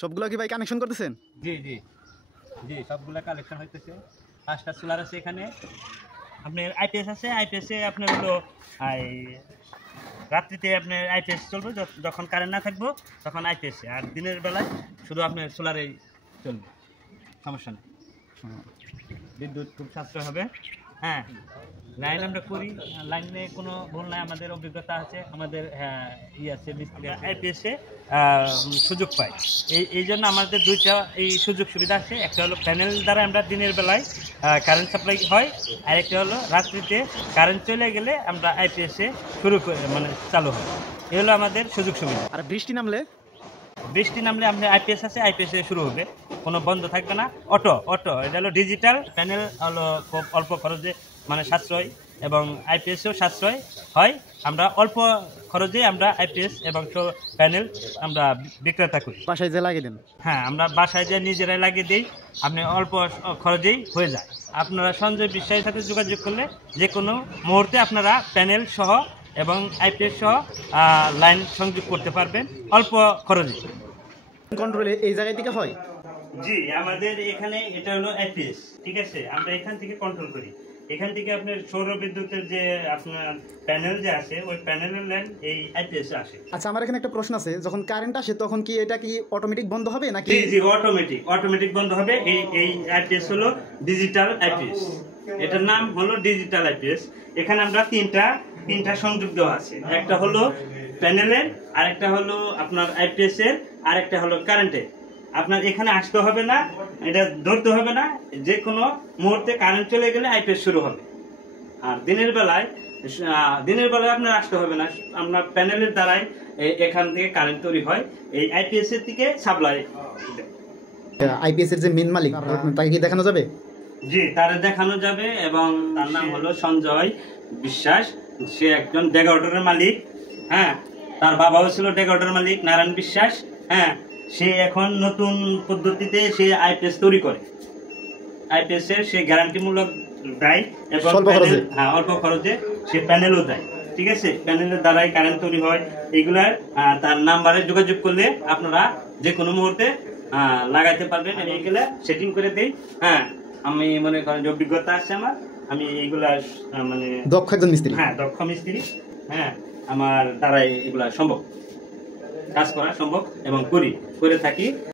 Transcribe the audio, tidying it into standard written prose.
সবগুলো কি ভাই কানেকশন করতেছেন? জি জি জি, সবগুলা কালেকশন হইতেছে। 5টা সোলার আছে এখানে, আপনার আইপিএস আছে। আইপিএসে আপনার হলো রাত্রিতে আপনার আইপিএস চলবে, যখন কারেন্ট না থাকবো তখন আইপিএসে, আর দিনের বেলায় শুধু আপনার সোলারেই চলবে, সমস্যা নেই। বিদ্যুৎ খুব সাশ্রয় হবে। হ্যাঁ, লাইন আমরা করি, লাইনে কোনো ভুল নাই, আমাদের অভিজ্ঞতা আছে, আমাদের আছে মিস্ত্রি আইপিএসে সুযোগ পাই। এই জন্য আমাদের দুইটা এই সুযোগ সুবিধা আছে। একটা হলো প্যানেল দ্বারা আমরা দিনের বেলায় কারেন্ট সাপ্লাই হয়, আর একটা হলো রাত্রিতে কারেন্ট চলে গেলে আমরা আইপিএসে শুরু করে মানে চালু হয়। এই হলো আমাদের সুযোগ সুবিধা। আর বৃষ্টি নামলে? বৃষ্টি নামলে আমাদের আইপিএস আছে, আইপিএসে শুরু হবে, কোনো বন্ধ থাকবে না। অটো এটা হলো ডিজিটাল প্যানেল, হলো খুব অল্প খরচে মানে সাশ্রয়, এবং আইপিএসেও সাশ্রয় হয়। আমরা অল্প খরচে আমরা আইপিএস এবং প্যানেল আমরা বিক্রেতা করি। বাসায় যে লাগিয়ে দেন? হ্যাঁ, আমরা বাসায় যে নিজেরাই লাগিয়ে দিই, আপনি অল্প খরচেই হয়ে যায়। আপনারা সঞ্জয় বিশ্বাসের সাথে যোগাযোগ করলে যে কোনো মুহূর্তে আপনারা প্যানেল সহ এবং আইপিএস সহ লাইন সংযোগ করতে পারবেন অল্প খরচে। কন্ট্রোলে এই জায়গায় থেকে হয়? জি, আমাদের এখানে এটা হলো আইপিএস, ঠিক আছে। আমরা এখান থেকে কন্ট্রোল করি। এখান থেকে আপনার সৌর বিদ্যুতের যে আপনার প্যানেল যে আছে, ওই প্যানেলের লাইন এই আইপিএস আসে। আচ্ছা, আমার এখানে একটা প্রশ্ন আছে, যখন কারেন্ট আসে তখন কি এটা কি অটোমেটিক বন্ধ হবে নাকি? জি জি, অটোমেটিক বন্ধ হবে। এই আইপিএস হলো ডিজিটাল আইপিএস, এটার নাম হলো ডিজিটাল আইপিএস। এখানে আমরা তিনটা সংযোগ দেওয়া আছে। একটা হলো প্যানেলের, আরেকটা হলো আপনার আইপিএস এর, আরেকটা হলো কারেন্টের। আপনার এখানে আসতে হবে না, এটা ধরতে হবে না, যে কোনো মুহূর্তে কারেন্ট চলে গেলে আইপিএস শুরু হবে। আর দিনের বেলায় আপনার আসতে হবে না, আপনার প্যানেলের দ্বারাই এখান থেকে কারেন্ট তৈরি হয়, এই আইপিএস এর থেকে সাপ্লাই। আইপিএস এর যে মেন মালিক, তাকে কি দেখানো যাবে? জি, তারে দেখানো যাবে, এবং তার নাম হলো সঞ্জয় বিশ্বাস। সে একজন ডেকোরেটরের মালিক। হ্যাঁ, তার বাবাও ছিল ডেকোরেটর মালিক, নারায়ণ বিশ্বাস। হ্যাঁ, সে এখন নতুন পদ্ধতিতে সে আইপিএস তৈরি করে। আইপিএস এর সে গ্যারান্টিমূলক দেয়, এবং অল্প খরচে সে প্যানেলও দেয়, ঠিক আছে। প্যানেলের দ্বারাই কারেন্ট তৈরি হয়। এইগুলার তার নাম্বারে যোগাযোগ করলে আপনারা যে কোনো মুহূর্তে লাগাইতে পারবেন। আমি এইগুলা সেটিং করে দেই। হ্যাঁ, আমি মনে করেন যে অভিজ্ঞতা আছে আমার, আমি এইগুলা মানে দক্ষ একজন মিস্ত্রি। হ্যাঁ, দক্ষ মিস্ত্রি। হ্যাঁ, আমার দ্বারাই এগুলা সম্ভব, কাজ করা সম্ভব, এবং করে থাকি।